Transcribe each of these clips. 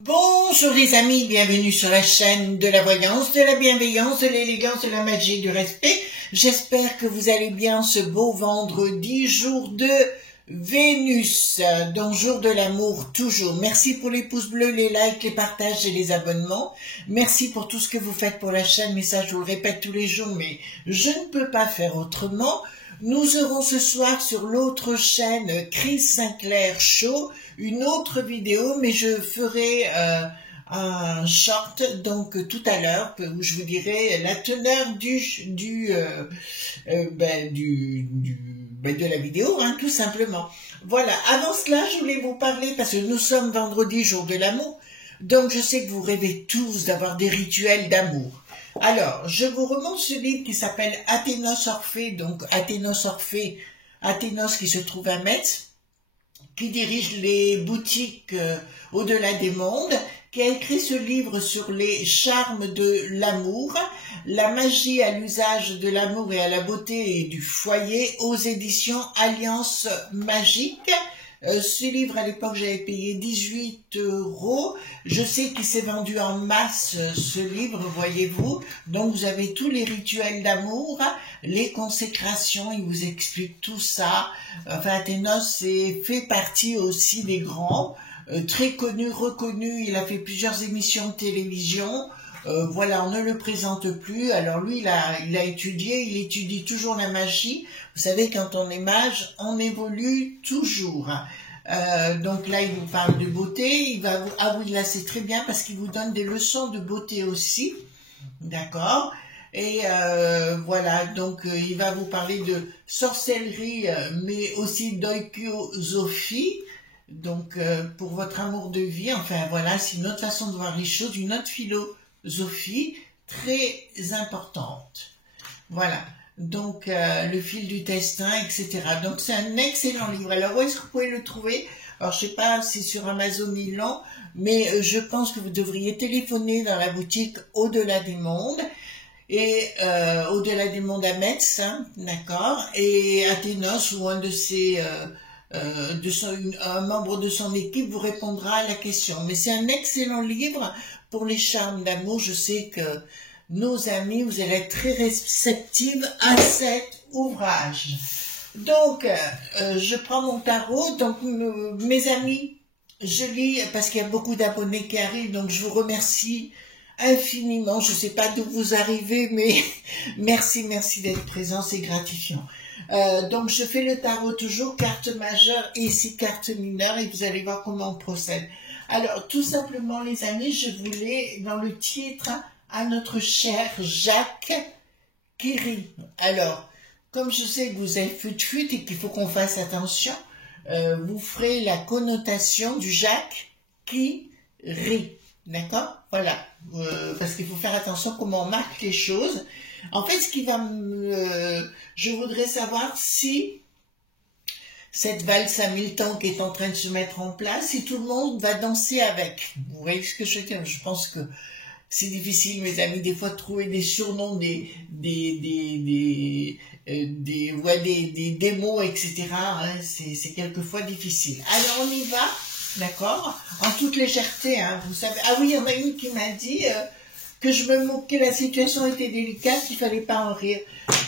Bonjour les amis, bienvenue sur la chaîne de la voyance, de la bienveillance, de l'élégance, de la magie, du respect. J'espère que vous allez bien ce beau vendredi, jour de Vénus, donc jour de l'amour toujours. Merci pour les pouces bleus, les likes, les partages et les abonnements. Merci pour tout ce que vous faites pour la chaîne, mais ça je vous le répète tous les jours, mais je ne peux pas faire autrement. Nous aurons ce soir sur l'autre chaîne Chris Sinclair Show une autre vidéo, mais je ferai un short donc tout à l'heure où je vous dirai la teneur de la vidéo, hein, tout simplement. Voilà, avant cela, je voulais vous parler, parce que nous sommes vendredi, jour de l'amour, donc je sais que vous rêvez tous d'avoir des rituels d'amour. Alors, je vous remonte ce livre qui s'appelle Athénos Orphée, donc Athénos Orphée, Athénos qui se trouve à Metz, qui dirige les boutiques au-delà des mondes, qui a écrit ce livre sur les charmes de l'amour, la magie à l'usage de l'amour et à la beauté et du foyer, aux éditions Alliance Magique. Ce livre, à l'époque, j'avais payé 18 €. Je sais qu'il s'est vendu en masse, ce livre, voyez-vous. Donc, vous avez tous les rituels d'amour, les consécrations, il vous explique tout ça. Enfin, Athénos fait partie aussi des grands, très connu, reconnu. Il a fait plusieurs émissions de télévision. Voilà, on ne le présente plus. Alors lui, il a étudié, il étudie toujours la magie. Vous savez, quand on est mage, on évolue toujours. Donc là, il vous parle de beauté. Il va vous... Ah oui, là, c'est très bien parce qu'il vous donne des leçons de beauté aussi. D'accord? Et voilà, donc il va vous parler de sorcellerie, mais aussi d'oikosophie. Donc, pour votre amour de vie, enfin voilà, c'est une autre façon de voir les choses, une autre philosophie très importante. Voilà, donc le fil du destin, etc. Donc c'est un excellent livre. Alors où est-ce que vous pouvez le trouver? Alors je sais pas si c'est sur Amazon Milan, mais je pense que vous devriez téléphoner dans la boutique Au-delà des mondes, et Au-delà des mondes à Metz, hein, d'accord, et Athénos ou un de ses... un membre de son équipe vous répondra à la question. Mais c'est un excellent livre pour les charmes d'amour. Je sais que nos amis, vous allez être très réceptifs à cet ouvrage. Donc, je prends mon tarot. Donc, mes amis, je lis parce qu'il y a beaucoup d'abonnés qui arrivent. Donc, je vous remercie infiniment. Je ne sais pas d'où vous arrivez, mais merci d'être présent, c'est gratifiant. Donc je fais le tarot toujours, carte majeure et ici carte mineure, et vous allez voir comment on procède. Alors tout simplement les amis, je voulais dans le titre à notre cher Jacques qui rit. Alors comme je sais que vous êtes fut et qu'il faut qu'on fasse attention, vous ferez la connotation du Jacques qui rit. D'accord? Voilà. Parce qu'il faut faire attention comment on marque les choses. En fait, ce qui va je voudrais savoir si cette valse à 1000 temps qui est en train de se mettre en place, si tout le monde va danser avec. Vous voyez ce que je veux dire? Je pense que c'est difficile, mes amis, des fois de trouver des surnoms, des mots, etc. Hein, c'est quelquefois difficile. Alors on y va, d'accord? En toute légèreté, hein, vous savez. Ah oui, il y en a une qui m'a dit que je me moquais, la situation était délicate, qu'il fallait pas en rire.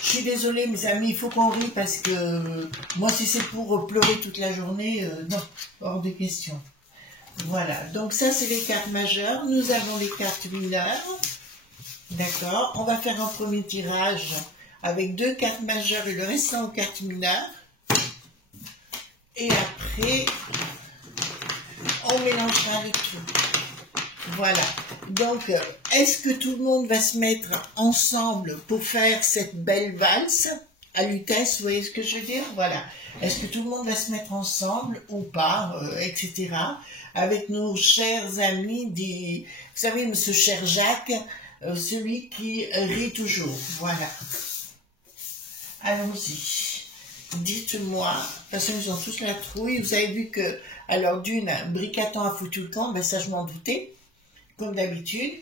Je suis désolée, mes amis, il faut qu'on rie parce que moi, si c'est pour pleurer toute la journée, non, hors de question. Voilà, donc ça, c'est les cartes majeures. Nous avons les cartes mineures. D'accord, on va faire un premier tirage avec 2 cartes majeures et le restant aux cartes mineures. Et après, on mélangera le tout. Voilà. Donc, est-ce que tout le monde va se mettre ensemble pour faire cette belle valse à Lutèce, vous voyez ce que je veux dire? Voilà. Est-ce que tout le monde va se mettre ensemble ou pas, etc. Avec nos chers amis, vous savez, ce cher Jacques, celui qui rit toujours. Voilà. Allons-y. Dites-moi, parce qu'ils ont tous la trouille, vous avez vu que, alors d'une, Bricaton a foutu le camp, ben ça je m'en doutais, comme d'habitude.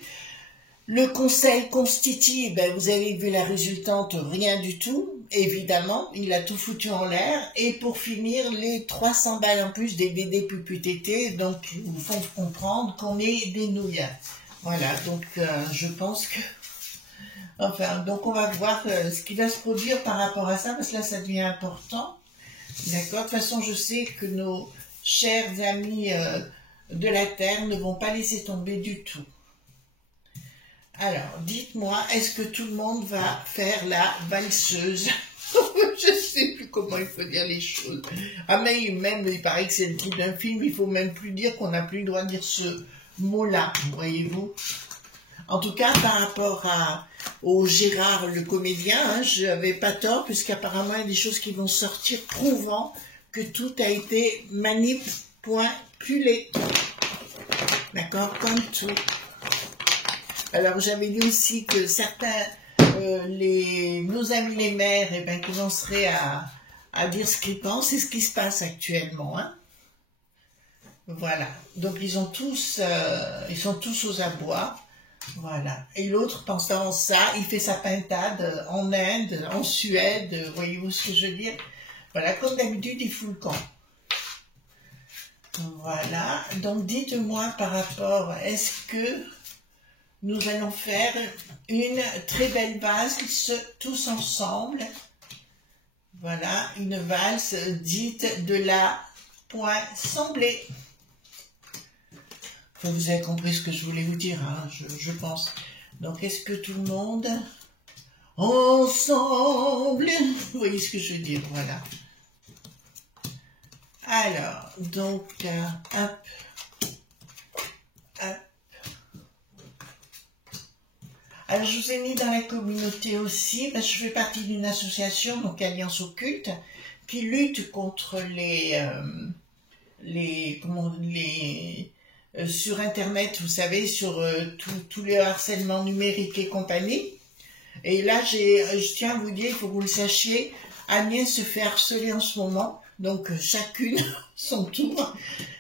Le conseil constitue, ben vous avez vu la résultante, rien du tout, évidemment, il a tout foutu en l'air. Et pour finir, les 300 balles en plus des BD PUPTT, donc ils vous font comprendre qu'on est des nouilles. Voilà, donc je pense que... Enfin, donc on va voir ce qui va se produire par rapport à ça, parce que là ça devient important. D'accord? De toute façon, je sais que nos chers amis de la Terre ne vont pas laisser tomber du tout. Alors, dites-moi, est-ce que tout le monde va faire la valseuse? Je sais plus comment il faut dire les choses. Ah, mais même, il paraît que c'est le titre d'un film, il faut même plus dire qu'on n'a plus le droit de dire ce mot-là, voyez-vous. En tout cas, par rapport au Gérard, le comédien, hein, je n'avais pas tort, puisqu'apparemment, il y a des choses qui vont sortir prouvant que tout a été manipulé. D'accord? Comme tout. Alors, j'avais dit aussi que certains, nos amis les maires, eh ben, commenceraient à dire ce qu'ils pensent et ce qui se passe actuellement. Hein. Voilà. Donc, ils sont tous aux abois. Voilà. Et l'autre, pensant ça, il fait sa pintade en Inde, en Suède, voyez-vous ce que je veux dire? Voilà, comme d'habitude, il fout le camp. Voilà. Donc, dites-moi par rapport, est-ce que nous allons faire une très belle valse tous ensemble? Voilà, une valse dite de la point semblée. Vous avez compris ce que je voulais vous dire, hein, je pense. Donc, est-ce que tout le monde, ensemble, vous voyez ce que je veux dire, voilà. Alors, donc, hop, hop. Alors, je vous ai mis dans la communauté aussi, parce que je fais partie d'une association, donc Alliance Occulte, qui lutte contre sur Internet, vous savez, sur tous les harcèlements numériques et compagnie. Et là, je tiens à vous dire, il faut que vous le sachiez, Agnès se fait harceler en ce moment, donc chacune son tour,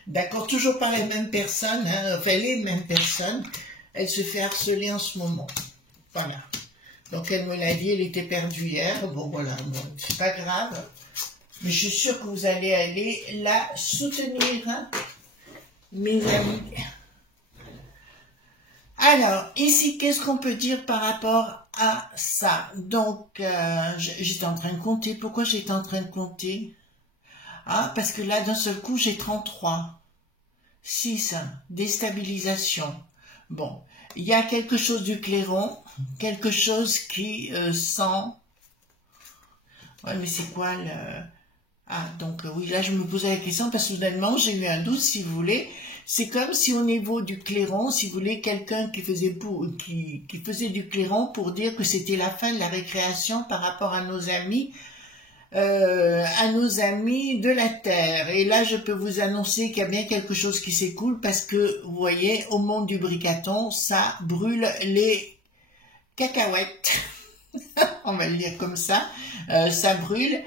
d'accord, toujours par les mêmes personnes, hein, enfin les mêmes personnes, elle se fait harceler en ce moment. Voilà. Donc elle me l'a dit, elle était perdue hier, bon voilà, bon, c'est pas grave, mais je suis sûre que vous allez aller la soutenir, hein, mes amis. Alors, ici, qu'est-ce qu'on peut dire par rapport à ça? Donc, j'étais en train de compter. Pourquoi j'étais en train de compter? Ah, parce que là, d'un seul coup, j'ai 33. 6, déstabilisation. Bon, il y a quelque chose du clairon, quelque chose qui sent... Ouais, mais c'est quoi le... Ah, donc oui, là je me posais la question parce que soudainement j'ai eu un doute, si vous voulez. C'est comme si au niveau du clairon, si vous voulez, quelqu'un qui faisait du clairon pour dire que c'était la fin de la récréation par rapport à nos amis de la Terre. Et là je peux vous annoncer qu'il y a bien quelque chose qui s'écoule parce que, vous voyez, au monde du Bricaton, ça brûle les cacahuètes. On va le dire comme ça, ça brûle.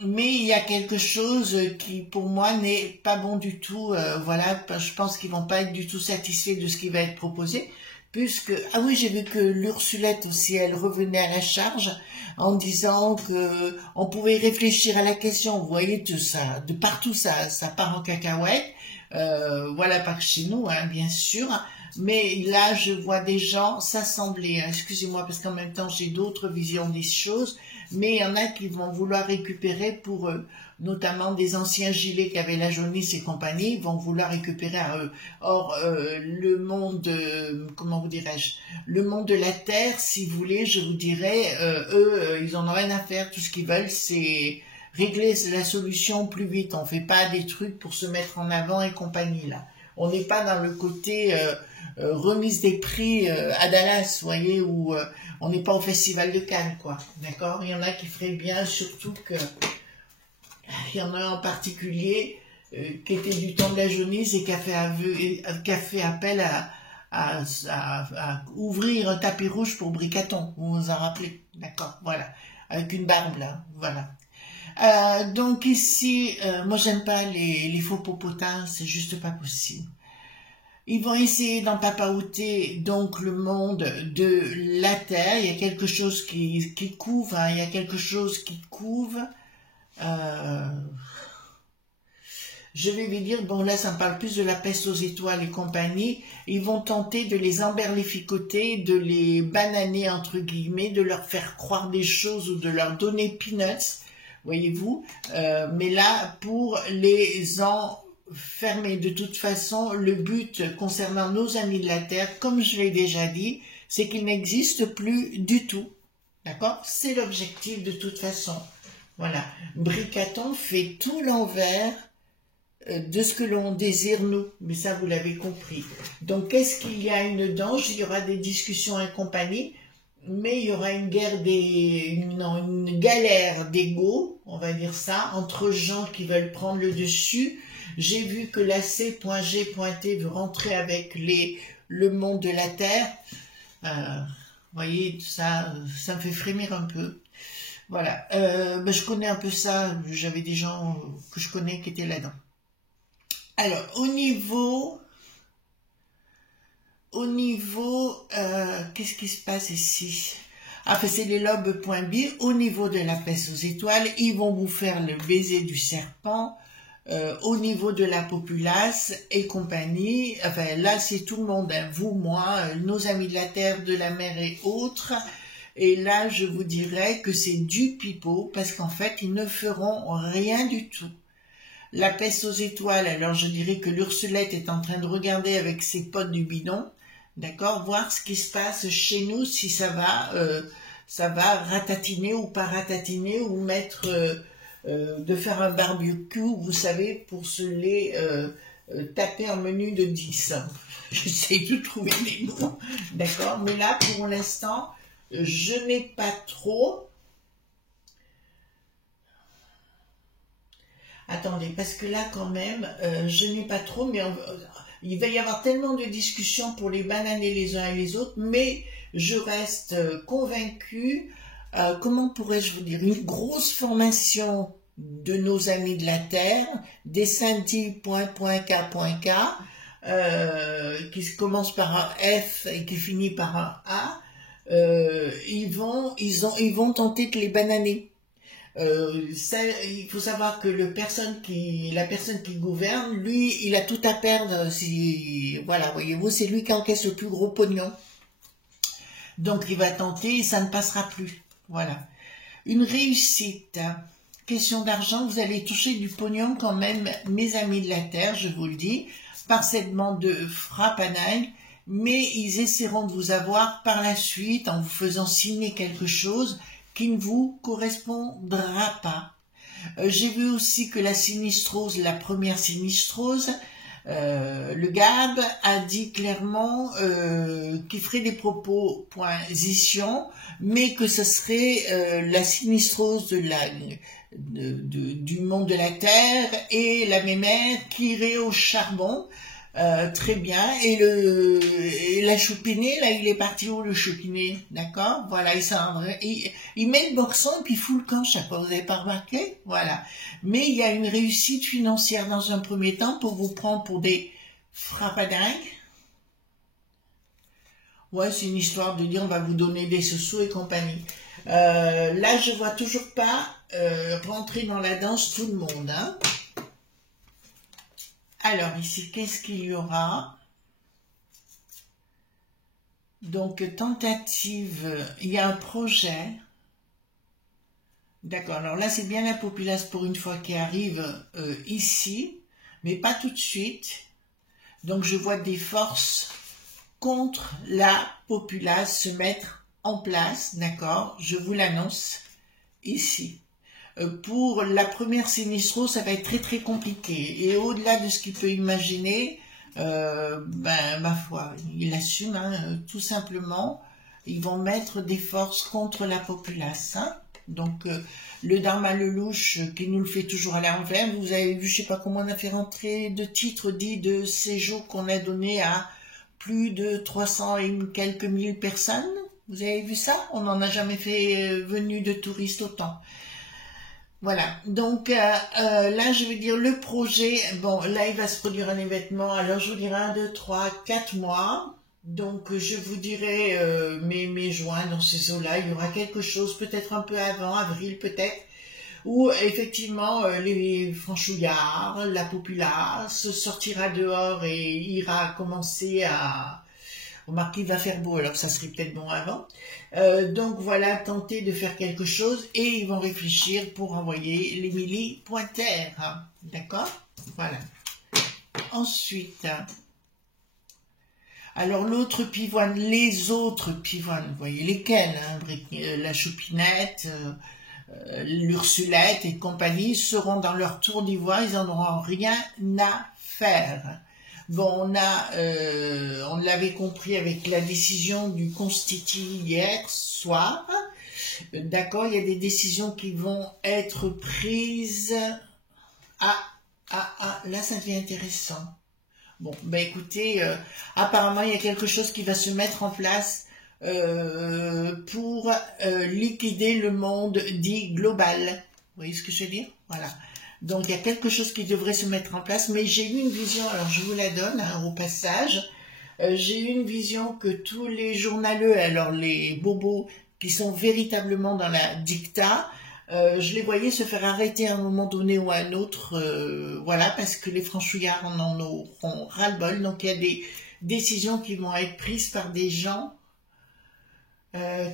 Mais il y a quelque chose qui, pour moi, n'est pas bon du tout. Voilà, je pense qu'ils vont pas être du tout satisfaits de ce qui va être proposé. Puisque, ah oui, j'ai vu que l'Ursulette aussi, elle revenait à la charge en disant que on pouvait réfléchir à la question. Vous voyez, tout ça, de partout, ça part en cacahuète. Voilà, pas que chez nous, hein, bien sûr. Mais là, je vois des gens s'assembler. Hein, excusez-moi, parce qu'en même temps, j'ai d'autres visions des choses. Mais il y en a qui vont vouloir récupérer pour notamment des anciens gilets qui avaient la jaunisse et compagnie, ils vont vouloir récupérer à eux. Or, le monde, comment vous dirais-je, le monde de la Terre, si vous voulez, je vous dirais, eux, ils en ont rien à faire. Tout ce qu'ils veulent, c'est régler la solution plus vite. On fait pas des trucs pour se mettre en avant et compagnie, là. On n'est pas dans le côté remise des prix à Dallas, vous voyez, où on n'est pas au Festival de Cannes, quoi. D'accord? Il y en a qui feraient bien, surtout que il y en a un en particulier qui était du temps de la jaunisse et qui a fait appel à ouvrir un tapis rouge pour Bricaton. Vous vous en rappelez? D'accord, voilà. Avec une barbe, là, voilà. Donc ici, moi j'aime pas les faux popotins, c'est juste pas possible. Ils vont essayer d'empapaouter donc le monde de la Terre. Il y a quelque chose qui couve, hein, il y a quelque chose qui couve. Je vais vous dire, bon là ça me parle plus de la peste aux étoiles et compagnie, ils vont tenter de les emberlificoter, de les bananer entre guillemets, de leur faire croire des choses ou de leur donner peanuts, voyez-vous, mais là pour les enfermer. De toute façon, le but concernant nos amis de la Terre, comme je l'ai déjà dit, c'est qu'ils n'existent plus du tout, d'accord? C'est l'objectif de toute façon. Voilà, Bricaton fait tout l'envers de ce que l'on désire nous, mais ça vous l'avez compris. Donc qu'est-ce qu'il y a une danse? Il y aura des discussions et compagnie, mais il y aura une guerre une galère d'ego, on va dire ça, entre gens qui veulent prendre le dessus. J'ai vu que la C.G.T veut rentrer avec le monde de la Terre. Vous voyez, ça me fait frémir un peu. Voilà, ben, je connais un peu ça, j'avais des gens que je connais qui étaient là-dedans. Alors, au niveau, qu'est-ce qui se passe ici? Ah, c'est les lobes.b. Au niveau de la peste aux étoiles, ils vont vous faire le baiser du serpent. Au niveau de la populace et compagnie, enfin là c'est tout le monde, hein, vous, moi, nos amis de la terre, de la mer et autres. Et là, je vous dirais que c'est du pipeau, parce qu'en fait, ils ne feront rien du tout. La peste aux étoiles, alors je dirais que l'Ursulette est en train de regarder avec ses potes du bidon, d'accord, voir ce qui se passe chez nous, si ça va ratatiner ou pas ratatiner, ou mettre, de faire un barbecue, vous savez, pour se les taper en menu de 10. J'essaie de trouver les mots, d'accord, mais là, pour l'instant, je n'ai pas trop. Attendez, parce que là, quand même, je n'ai pas trop, mais il va y avoir tellement de discussions pour les bananer les uns et les autres, mais je reste convaincue, comment pourrais-je vous dire, une grosse formation de nos amis de la Terre, des Santi.K.K, qui commence par un F et qui finit par un A, ils vont tenter de les bananer. Il faut savoir que la personne qui gouverne, lui, il a tout à perdre. Voilà, voyez-vous, c'est lui qui encaisse le plus gros pognon. Donc, il va tenter et ça ne passera plus. Voilà. Une réussite. Question d'argent, vous allez toucher du pognon quand même, mes amis de la Terre, je vous le dis, par cette bande de frappanailles. Mais ils essaieront de vous avoir par la suite en vous faisant signer quelque chose qui ne vous correspondra pas. J'ai vu aussi que la sinistrose, la première sinistrose, le GAB a dit clairement qu'il ferait des propositions, mais que ce serait la sinistrose du monde de la Terre et la mémère qui irait au charbon. Très bien. Et la choupinée, là, il est parti où, le choupiné? D'accord? Voilà, il met le boxon et puis il fout le camp chaque fois. Vous n'avez pas remarqué? Voilà. Mais il y a une réussite financière dans un premier temps pour vous prendre pour des frappadingues. Ouais, c'est une histoire de dire on va vous donner des sous et compagnie. Là, je vois toujours pas rentrer dans la danse tout le monde, hein. Alors, ici, qu'est-ce qu'il y aura? Donc, tentative, il y a un projet. D'accord, alors là, c'est bien la populace pour une fois qui arrive ici, mais pas tout de suite. Donc, je vois des forces contre la populace se mettre en place, d'accord? Je vous l'annonce ici. Pour la première sinistro, ça va être très très compliqué. Et au-delà de ce qu'il peut imaginer, ben, ma foi, il assume, hein, tout simplement. Ils vont mettre des forces contre la populace. Hein. Donc, le Dharma Lelouch, qui nous le fait toujours à l'envers, vous avez vu, je sais pas comment on a fait rentrer de titres dits de séjours qu'on a donné à plus de 300 et quelques mille personnes. Vous avez vu ça? On n'en a jamais fait venir de touristes autant. Voilà, donc là je veux dire le projet, bon là il va se produire un événement, alors je vous dirai 1, 2, 3, 4 mois, donc je vous dirai mai, juin, dans ces eaux-là, il y aura quelque chose peut-être un peu avant, avril peut-être, où effectivement les franchouillards, la populace sortira dehors et ira commencer à... Remarquez, il va faire beau, alors ça serait peut-être bon avant. Donc voilà, tenter de faire quelque chose et ils vont réfléchir pour envoyer l'Émilie Pointer. Hein. D'accord? Voilà. Ensuite, alors l'autre pivoine, les autres pivoines, vous voyez lesquels, hein, la Choupinette, l'Ursulette et compagnie seront dans leur tour d'ivoire, ils n'en auront rien à faire. Bon, on l'avait compris avec la décision du Constiti hier soir. D'accord, il y a des décisions qui vont être prises. Là ça devient intéressant. Bon, ben écoutez, apparemment il y a quelque chose qui va se mettre en place pour liquider le monde dit global. Vous voyez ce que je veux dire? Voilà. Donc il y a quelque chose qui devrait se mettre en place, mais j'ai eu une vision, alors je vous la donne hein, au passage, j'ai eu une vision que tous les journaleux, alors les bobos qui sont véritablement dans la dicta, je les voyais se faire arrêter à un moment donné ou à un autre, voilà, parce que les franchouillards en auront ras-le-bol, donc il y a des décisions qui vont être prises par des gens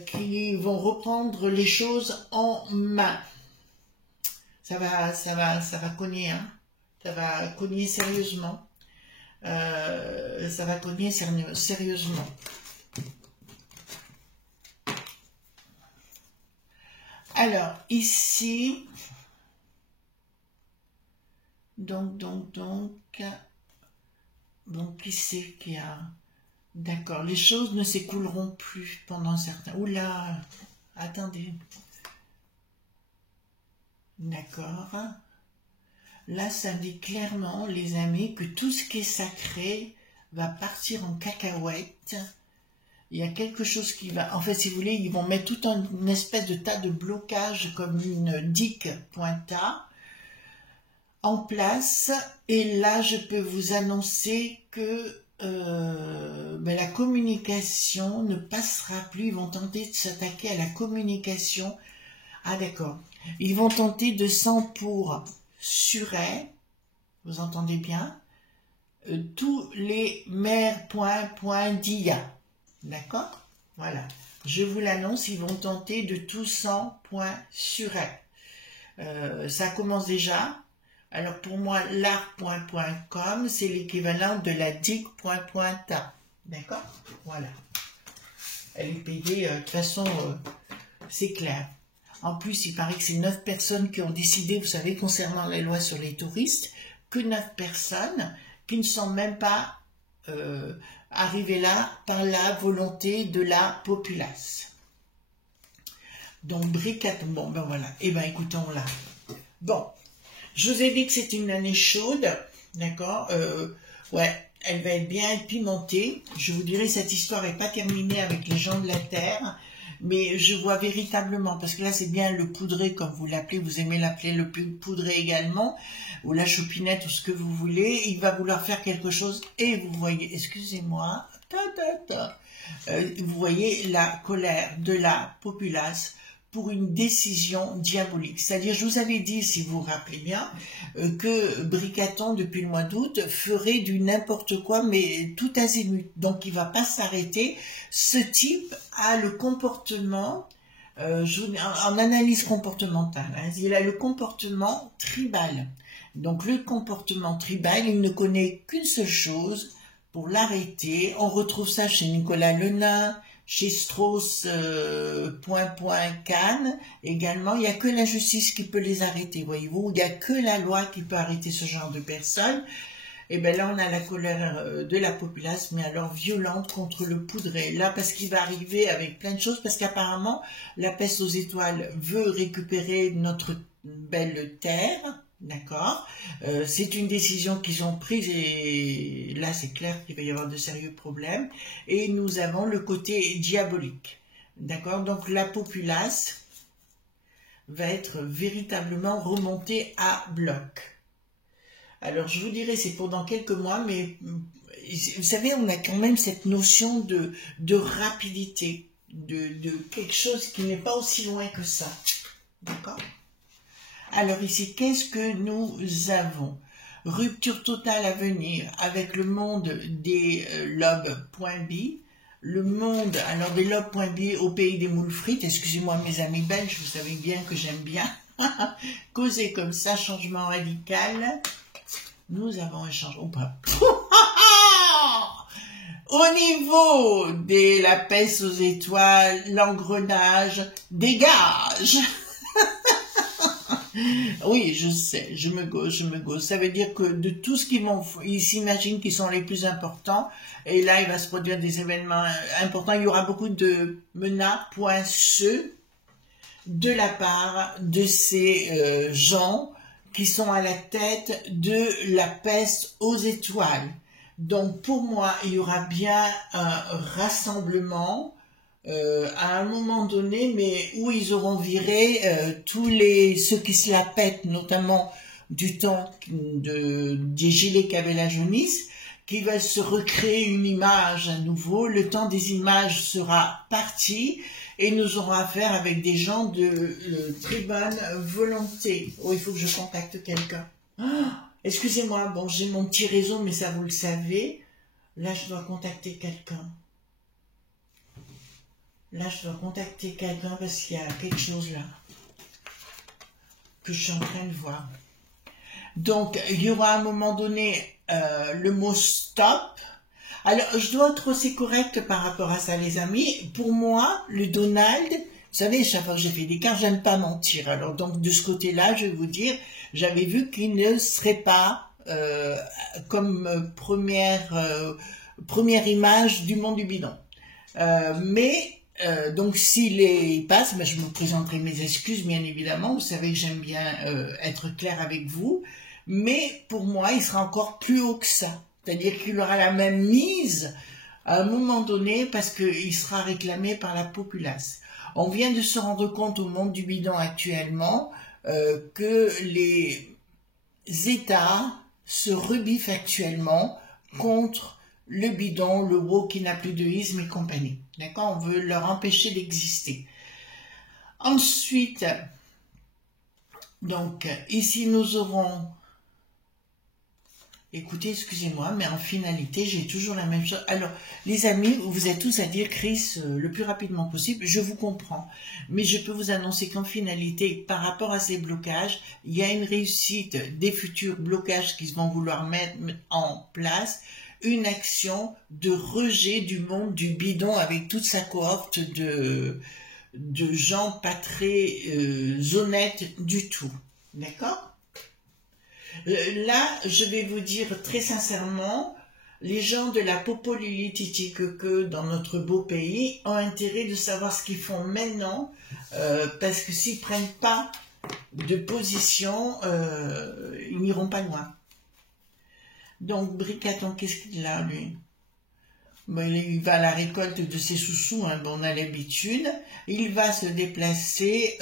qui vont reprendre les choses en main. Ça va cogner, hein. Ça va cogner sérieusement. Ça va cogner sérieusement. Alors, ici, donc, qui c'est qui a... D'accord, les choses ne s'écouleront plus pendant certains... Oula, attendez... D'accord. Là, ça dit clairement, les amis, que tout ce qui est sacré va partir en cacahuète. Il y a quelque chose qui va... En fait, si vous voulez, ils vont mettre tout une espèce de tas de blocage comme une digue pointa en place. Et là, je peux vous annoncer que la communication ne passera plus. Ils vont tenter de s'attaquer à la communication. Ah, d'accord. Ils vont tenter de censurer, vous entendez bien, tous les maires .d'IA. D'accord? Voilà. Je vous l'annonce, ils vont tenter de tout censurer. Ça commence déjà. Alors pour moi, l'art.com, c'est l'équivalent de la dic.ta. D'accord? Voilà. Elle est payée, de toute façon, c'est clair. En plus, il paraît que c'est 9 personnes qui ont décidé, vous savez, concernant les lois sur les touristes, que 9 personnes qui ne sont même pas arrivées là par la volonté de la populace. Donc, bricate, bon, ben voilà. Eh ben, écoutons-la. Bon, je vous ai dit que c'était une année chaude, d'accord? Ouais, elle va être bien pimentée. Je vous dirai, cette histoire n'est pas terminée avec les gens de la Terre. Mais je vois véritablement, parce que là c'est bien le poudré comme vous l'appelez, vous aimez l'appeler le poudré également, ou la choupinette ou ce que vous voulez, il va vouloir faire quelque chose et vous voyez, excusez-moi, vous voyez la colère de la populace pour une décision diabolique. C'est-à-dire, je vous avais dit, si vous vous rappelez bien, que Bricaton, depuis le mois d'août, ferait du n'importe quoi, mais tout azimut. Donc, il ne va pas s'arrêter. Ce type a le comportement, en analyse comportementale, hein, il a le comportement tribal. Donc, le comportement tribal, il ne connaît qu'une seule chose pour l'arrêter. On retrouve ça chez Nicolas Lenain, chez Strauss, Cannes, également, il n'y a que la justice qui peut les arrêter, voyez-vous, il n'y a que la loi qui peut arrêter ce genre de personnes. Et bien là, on a la colère de la populace, mais alors violente contre le poudré. Là, parce qu'il va arriver avec plein de choses, parce qu'apparemment, la peste aux étoiles veut récupérer notre belle terre, d'accord. C'est une décision qu'ils ont prise et là, c'est clair qu'il va y avoir de sérieux problèmes. Et nous avons le côté diabolique, d'accord. Donc la populace va être véritablement remontée à bloc. Alors, je vous dirais, c'est pendant quelques mois, mais vous savez, on a quand même cette notion de rapidité, de quelque chose qui n'est pas aussi loin que ça. D'accord? Alors ici, qu'est-ce que nous avons? Rupture totale à venir avec le monde des lobes.b. Le monde, alors des lobes.b au pays des moules frites. Excusez-moi mes amis belges, vous savez bien que j'aime bien causer comme ça, changement radical. Nous avons un changement. Au niveau de la peste aux étoiles, l'engrenage dégage. Oui, je sais, je me gauche. Ça veut dire que de tout ce ils s'imaginent qui sont les plus importants, et là, il va se produire des événements importants. Il y aura beaucoup de menaces poinçeux de la part de ces gens qui sont à la tête de la peste aux étoiles. Donc pour moi, il y aura bien un rassemblement à un moment donné, mais où ils auront viré tous ceux qui se la pètent, notamment du temps des gilets qu'avait la jaunisse, qui va se recréer une image à nouveau. Le temps des images sera parti, et nous aurons affaire avec des gens de très bonne volonté. Oh, il faut que je contacte quelqu'un. Oh, excusez-moi, bon, j'ai mon petit réseau, mais ça, vous le savez. Là, je dois contacter quelqu'un. Là, je dois contacter quelqu'un parce qu'il y a quelque chose là que je suis en train de voir. Donc, il y aura à un moment donné le mot stop. Alors, je dois être aussi correcte par rapport à ça, les amis. Pour moi, le Donald, vous savez, chaque fois que j'ai fait des cartes, j'aime pas mentir. Alors, donc, de ce côté-là, je vais vous dire, j'avais vu qu'il ne serait pas comme première image du monde du bidon. Donc, s'il passe, ben, je me présenterai mes excuses, bien évidemment. Vous savez que j'aime bien être clair avec vous. Mais pour moi, il sera encore plus haut que ça. C'est-à-dire qu'il aura la même mise à un moment donné parce qu'il sera réclamé par la populace. On vient de se rendre compte au monde du bidon actuellement que les États se rebiffent actuellement contre le bidon, le woke qui n'a plus de isme et compagnie. D'accord? On veut leur empêcher d'exister. Ensuite, donc, ici nous aurons... Écoutez, excusez-moi, mais en finalité, j'ai toujours la même chose. Alors, les amis, vous êtes tous à dire Chris le plus rapidement possible, je vous comprends. Mais je peux vous annoncer qu'en finalité, par rapport à ces blocages, il y a une réussite des futurs blocages qu'ils vont vouloir mettre en place, une action de rejet du monde du bidon avec toute sa cohorte de gens pas très honnêtes du tout. D'accord ? Là, je vais vous dire très sincèrement, les gens de la que dans notre beau pays ont intérêt de savoir ce qu'ils font maintenant, parce que s'ils ne prennent pas de position, ils n'iront pas loin. Donc, Bricaton, qu'est-ce qu'il a, lui? Bon, il va à la récolte de ses sous-sous, hein, bon, on a l'habitude. Il va se déplacer...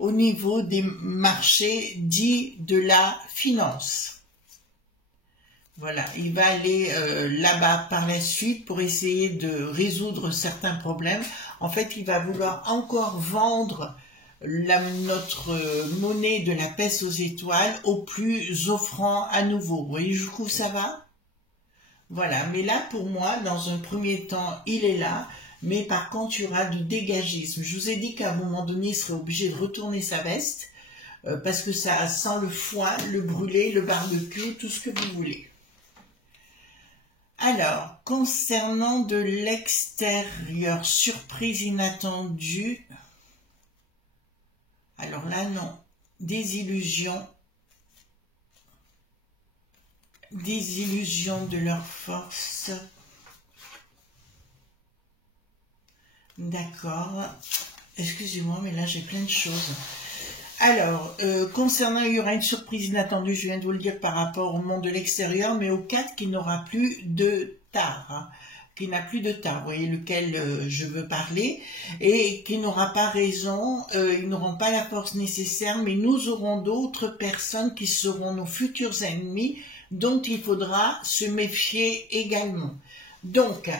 au niveau des marchés dits de la finance. Voilà, il va aller là-bas par la suite pour essayer de résoudre certains problèmes. En fait, il va vouloir encore vendre notre monnaie de la peste aux étoiles au plus offrant à nouveau. Vous voyez jusqu'où ça va? Voilà, mais là, pour moi, dans un premier temps, il est là. Mais par contre, il y aura du dégagisme. Je vous ai dit qu'à un moment donné, il serait obligé de retourner sa veste parce que ça sent le foin, le brûlé, le barbecue, tout ce que vous voulez. Alors, concernant de l'extérieur, surprise inattendue. Alors là, non. Désillusion. des illusions de leur force. D'accord. Excusez-moi, mais là j'ai plein de choses. Alors, concernant, il y aura une surprise inattendue, je viens de vous le dire, par rapport au monde de l'extérieur, mais au 4 qui n'aura plus de tard, hein, qui n'a plus de tard, vous voyez lequel je veux parler, et qui n'aura pas raison, ils n'auront pas la force nécessaire, mais nous aurons d'autres personnes qui seront nos futurs ennemis, dont il faudra se méfier également. Donc,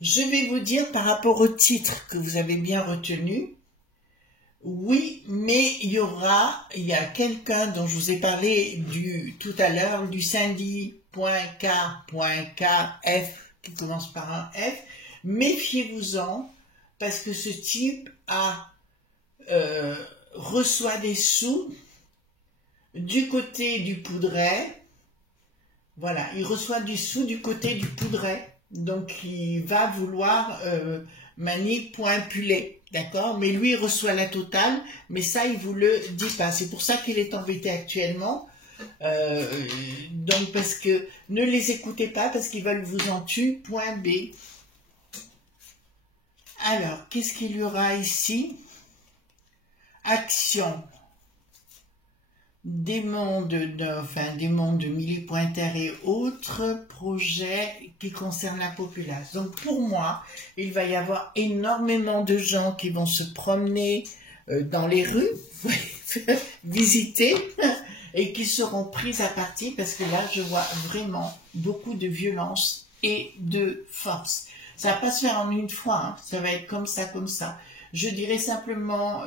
je vais vous dire par rapport au titre que vous avez bien retenu, oui, mais il y a quelqu'un dont je vous ai parlé tout à l'heure, du Sandy.K.KF, qui commence par un F, méfiez-vous-en, parce que ce type reçoit des sous du côté du Poudret, voilà, il reçoit du sous du côté du Poudret, donc il va vouloir manipuler. D'accord, mais lui il reçoit la totale, mais ça il vous le dit pas. C'est pour ça qu'il est embêté actuellement. Donc parce que ne les écoutez pas parce qu'ils veulent vous en tuer. Point B. Alors qu'est-ce qu'il y aura ici? Action. Des mondes de millipointaires et autres projets qui concernent la population. Donc pour moi, il va y avoir énormément de gens qui vont se promener dans les rues, visiter, et qui seront pris à partie parce que là, je vois vraiment beaucoup de violence et de force. Ça va pas se faire en une fois, hein. Ça va être comme ça, comme ça. Je dirais simplement,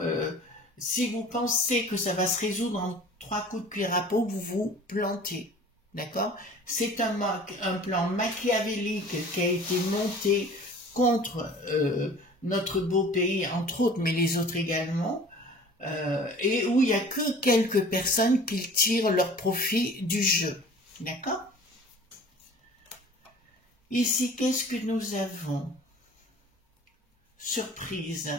si vous pensez que ça va se résoudre en 3 coups de cuillère à peau, vous vous plantez, d'accord? C'est un plan machiavélique qui a été monté contre notre beau pays, entre autres, mais les autres également, et où il n'y a que quelques personnes qui tirent leur profit du jeu, d'accord? Ici, qu'est-ce que nous avons? Surprise.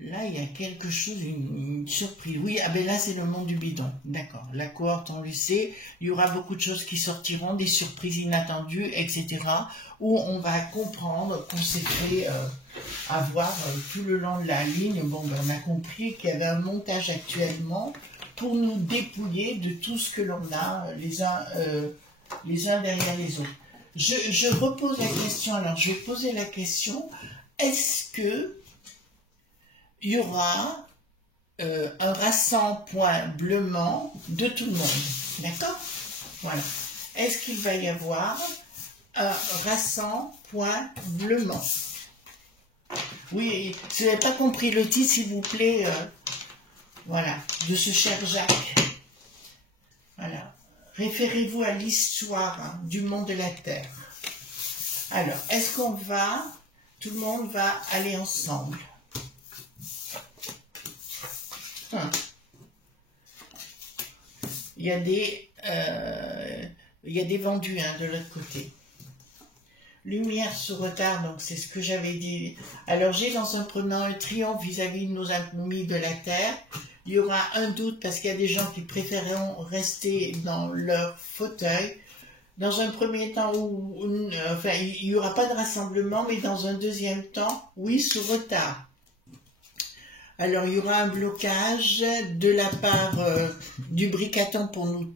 Là, il y a quelque chose, une surprise. Oui, ah ben là, c'est le monde du bidon. D'accord. La cohorte, on le sait. Il y aura beaucoup de choses qui sortiront, des surprises inattendues, etc. Où on va comprendre qu'on s'est fait avoir tout le long de la ligne. Bon, ben, on a compris qu'il y avait un montage actuellement pour nous dépouiller de tout ce que l'on a les uns derrière les autres. Je repose la question. Alors, je vais poser la question. Est-ce que il y aura un rassemblement de tout le monde, d'accord? Voilà. Est-ce qu'il va y avoir un rassemblement? Oui, si vous n'avez pas compris le titre, s'il vous plaît, voilà, de ce cher Jacques. Voilà. Référez-vous à l'histoire du monde de la Terre. Alors, est-ce qu'on va, tout le monde va aller ensemble? Il y a des vendus de l'autre côté. Lumière sous retard, donc c'est ce que j'avais dit. Alors j'ai dans un prenant un triomphe vis-à-vis de nos amis de la Terre. Il y aura un doute parce qu'il y a des gens qui préféreront rester dans leur fauteuil. Dans un premier temps, il n'y aura pas de rassemblement, mais dans un deuxième temps, oui, sous retard. Alors, il y aura un blocage de la part du Bricaton pour nous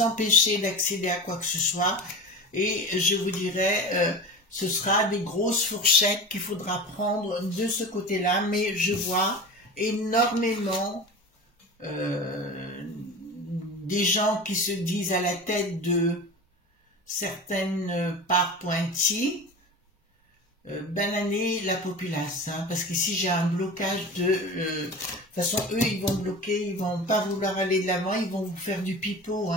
empêcher d'accéder à quoi que ce soit. Et je vous dirais, ce sera des grosses fourchettes qu'il faudra prendre de ce côté-là. Mais je vois énormément des gens qui se disent à la tête de certaines parts pointilles, bananer la populace, parce qu'ici j'ai un blocage de toute façon eux ils vont bloquer, ils vont pas vouloir aller de l'avant, ils vont vous faire du pipeau,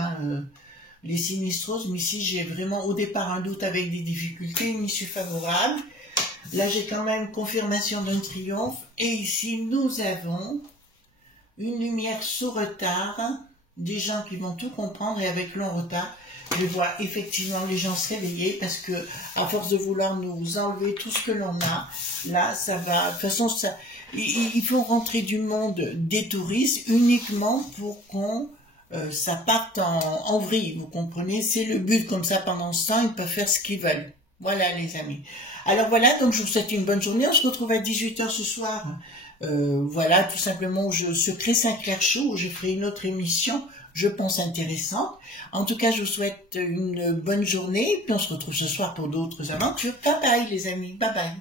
les sinistroses, mais ici j'ai vraiment au départ un doute avec des difficultés, une issue favorable. Là j'ai quand même confirmation d'un triomphe, et ici nous avons une lumière sous retard, des gens qui vont tout comprendre, et avec long retard je vois effectivement les gens se réveiller parce que à force de vouloir nous enlever tout ce que l'on a, là ça va, de toute façon ils font rentrer du monde des touristes uniquement pour qu'on ça parte en vrille, vous comprenez? C'est le but, comme ça pendant ce temps, ils peuvent faire ce qu'ils veulent. Voilà les amis. Alors voilà, donc je vous souhaite une bonne journée, on se retrouve à 18 h ce soir. Voilà, tout simplement, Secret Saint-Clair Show, où je ferai une autre émission, je pense intéressante. En tout cas, je vous souhaite une bonne journée, puis on se retrouve ce soir pour d'autres aventures. Bye bye les amis, bye bye.